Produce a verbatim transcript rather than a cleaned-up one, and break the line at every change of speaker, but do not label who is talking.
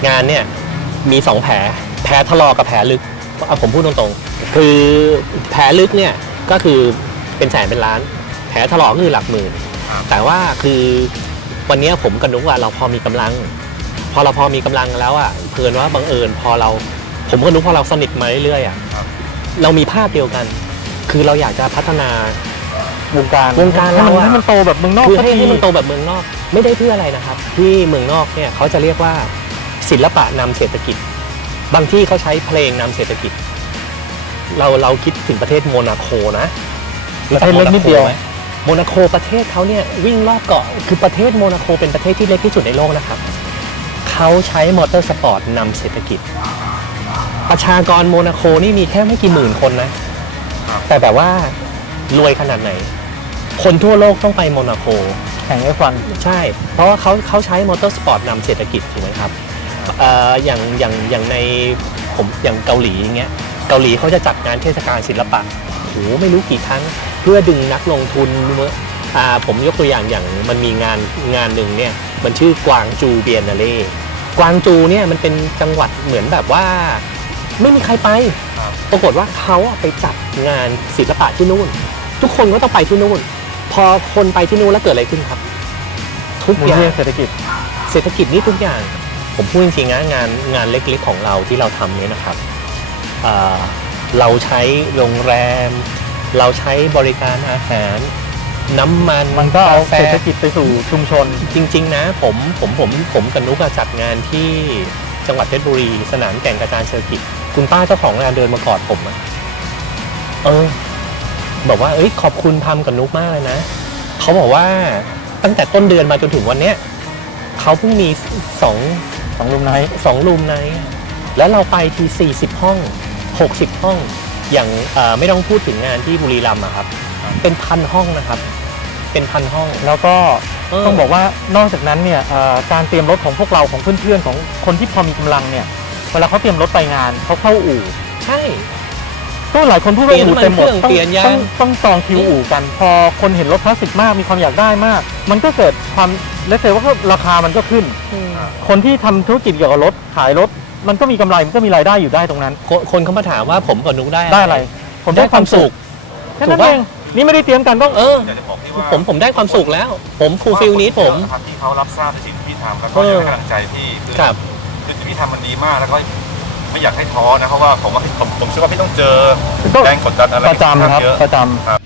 งานเนี่ยมีสองแผลแผลถลอกกับแผลลึกเอาผมพูดตรงๆคือแผลลึกเนี่ยก็คือเป็นแสนเป็นล้านแผลถลอกก็คือหลักหมื่นแต่ว่าคือวันนี้ผมกับนุ๊กอะเราพอมีกำลังพอเราพอมีกำลังแล้วอะเพิ่นว่าบังเอิญพอเราผมกับนุ๊กพอเราสนิทมาเรื่อยๆอะเรามีภาพเดียวกันคือเราอยากจะพัฒนาวงการวงการเราให้มันโตแบบเมืองนอกคือให้ให้มันโตแบบเมืองนอกไม่ได้เพื่ออะไรนะครับที่เมืองนอกเนี่ยเขาจะเรียกว่าศิลปะนำเศรษฐกิจบางที่เขาใช้เพลงนำเศรษฐกิจเราเราคิดถึงประเทศโมนาโคนะประเทศเล็กนิดเดียวโมนาโคประเทศเขาเนี่ยวิ่งรอบเกาะคือประเทศโมนาโคเป็นประเทศที่เล็กที่สุดในโลกนะครับเขาใช้มอเตอร์สปอร์ตนำเศรษฐกิจประชากรโมนาโคนี่มีแค่ไม่กี่หมื่นคนนะแต่แบบว่ารวยขนาดไหนคนทั่วโลกต้องไปโมนาโคแข่งไอ้ฟันใช่เพราะว่าเขาเขาใช้มอเตอร์สปอร์ตนำเศรษฐกิจถูกไหมครับเอ่ออย่างอย่างอย่างในผมอย่างเกาหลีอย่างเงี้ยเกาหลีเขาจะจัดงานเทศกาลศิลปะโหไม่รู้กี่ครั้งเพื่อดึงนักลงทุนอ่าผมยกตัวอย่างอย่างมันมีงานงานหนึ่งเนี่ยมันชื่อกวางจูเบียนนาเล่กวางจูเนี่ยมันเป็นจังหวัดเหมือนแบบว่าไม่มีใครไปปรากฏว่าเขาไปจัดงานศิลปะที่นู่นทุกคนก็ต้องไปที่นู่นพอคนไปที่นู่นแล้วเกิดอะไรขึ้นครับทุกอย่างเศรษฐกิจเศรษฐกิจนี่ทุกอย่างผมพูดจริงๆนะงานงานเล็กๆของเราที่เราทำเนี่ยนะครับเราใช้โรงแรมเราใช้บริการอาหารน้ำมันมันก็เอาเศรษฐกิจไปสู่ชุมชนจริงๆนะผมผมผมผมกับนุ๊กจัดงานที่จังหวัดเพชรบุรีสนามแก่งกระจานเศรษฐกิจคุณป้าเจ้าของงานเดินมากอดผมอะเออบอกว่าเอ้ยขอบคุณทำกับนุ๊กมากเลยนะเขาบอกว่าตั้งแต่ต้นเดือนมาจนถึงวันเนี้ยเขาเพิ่งมีสองสองรูมไนท์สองรูมไนท์แล้วเราไปทีสี่สิบห้องหกสิบห้องอย่างไม่ต้องพูดถึงงานที่บุรีรัมย์อะครับเป็นพันห้องนะครับเป็นพันห้องแล้วก็ต้องบอกว่านอกจากนั้นเนี่ยการเตรียมรถของพวกเราของเพื่อนๆของคนที่พอมีกำลังเนี่ยเวลาเขาเตรียมรถไปงานเขาเข้าอู่ใช่ก็หลายคนพูดว่าอู่เต็มหมดต้องต้องต้องจองคิวอู่กันพอคนเห็นรถคลาสสิกมากมีความอยากได้มากมันก็เกิดความเลสเซว่าราคามันก็ขึ้นคนที่ทำธุรกิจเกี่ยวกับรถขายรถมันก็มีกำไรมันก็มีรายได้อยู่ได้ตรงนั้นคนเขามาถามว่าผมกับนุ๊กได้ได้อะไรผมได้ความสุขแค่นั้นเองนี่ไม่ได้เตรียมกันต้องเออผมผมได้ความสุขแล้วผมฟูลฟิลนี้ผม
ที่เขารับทราบในสิ่งที่พี่ทำแล้วก็ให้กำลังใจพี่คือคือที่พี่ทำมันดีมากแล้วก็ไม่อยากให้ท้อนะเพราะว่าผมว่าผมผมเชื่อว่าพี่ต้องเจอแรงกดดันอะไร
ประจำครับประจำ